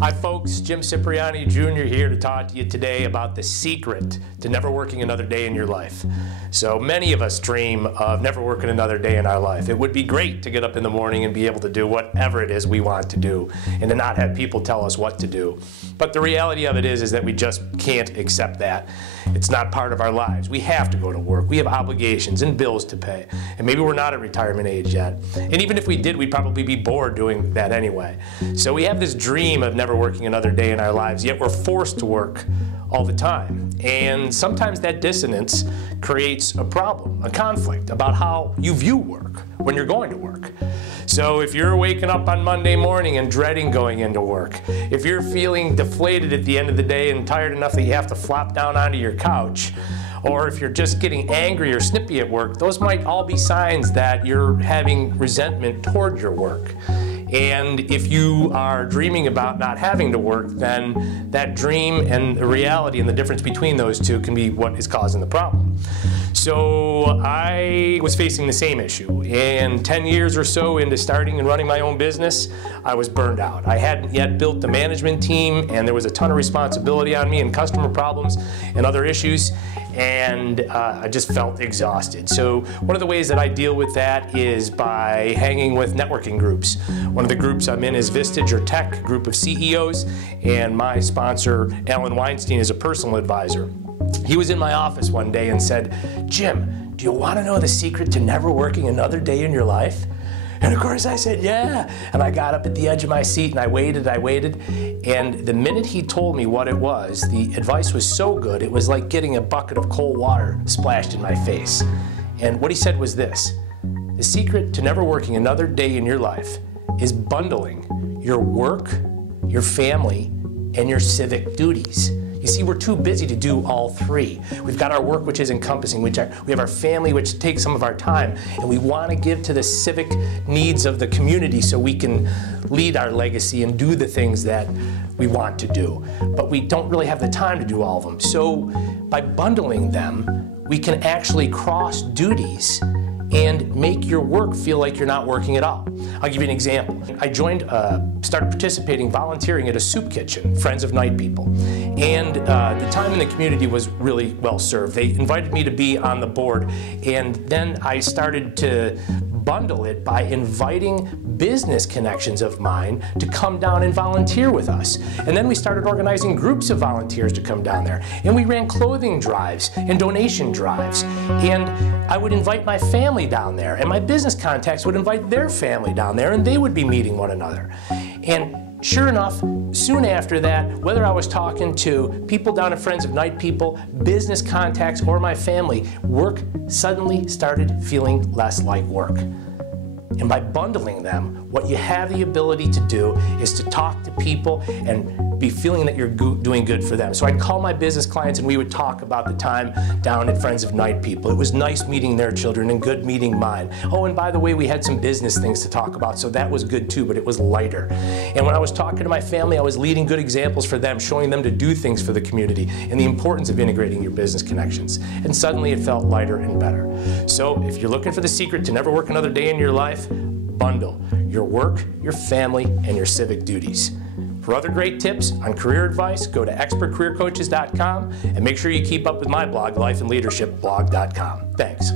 Hi folks, Jim Cipriani Jr. here to talk to you today about the secret to never working another day in your life. So many of us dream of never working another day in our life. It would be great to get up in the morning and be able to do whatever it is we want to do and to not have people tell us what to do. But the reality of it is that we just can't accept that. It's not part of our lives. We have to go to work. We have obligations and bills to pay. And maybe we're not at retirement age yet. And even if we did, we'd probably be bored doing that anyway. So we have this dream of never working another day in our lives, yet we're forced to work all the time. And sometimes that dissonance creates a problem, a conflict about how you view work when you're going to work. So if you're waking up on Monday morning and dreading going into work, if you're feeling deflated at the end of the day and tired enough that you have to flop down onto your couch, or if you're just getting angry or snippy at work, those might all be signs that you're having resentment toward your work. And if you are dreaming about not having to work, then that dream and the reality and the difference between those two can be what is causing the problem. So I was facing the same issue, and 10 years or so into starting and running my own business, I was burned out. I hadn't yet built the management team, and there was a ton of responsibility on me and customer problems and other issues, and I just felt exhausted. So one of the ways that I deal with that is by hanging with networking groups. One of the groups I'm in is Vistage or Tech, a group of CEOs, and my sponsor, Alan Weinstein, is a personal advisor. He was in my office one day and said, "Jim, do you want to know the secret to never working another day in your life?" And of course I said, yeah. And I got up at the edge of my seat and I waited. And the minute he told me what it was, the advice was so good, it was like getting a bucket of cold water splashed in my face. And what he said was this: the secret to never working another day in your life is bundling your work, your family, and your civic duties. You see, we're too busy to do all three. We've got our work, which is encompassing. We have our family, which takes some of our time. And we want to give to the civic needs of the community so we can lead our legacy and do the things that we want to do. But we don't really have the time to do all of them. So by bundling them, we can actually cross duties and make your work feel like you're not working at all. I'll give you an example. I started participating, volunteering at a soup kitchen, Friends of Night People. And the time in the community was really well served. They invited me to be on the board, and then I started to bundle it by inviting business connections of mine to come down and volunteer with us. And then we started organizing groups of volunteers to come down there. And we ran clothing drives and donation drives. And I would invite my family down there, and my business contacts would invite their family down there, and they would be meeting one another. And sure enough, soon after that, whether I was talking to people down at Friends of Night People, business contacts, or my family, work suddenly started feeling less like work. And by bundling them, what you have the ability to do is to talk to people and be feeling that you're doing good for them. So I'd call my business clients and we would talk about the time down at Friends of Night People. It was nice meeting their children and good meeting mine. Oh, and by the way, we had some business things to talk about, so that was good too, but it was lighter. And when I was talking to my family, I was leading good examples for them, showing them to do things for the community and the importance of integrating your business connections. And suddenly it felt lighter and better. So if you're looking for the secret to never work another day in your life, bundle your work, your family, and your civic duties. For other great tips on career advice, go to expertcareercoaches.com and make sure you keep up with my blog, lifeandleadershipblog.com. Thanks.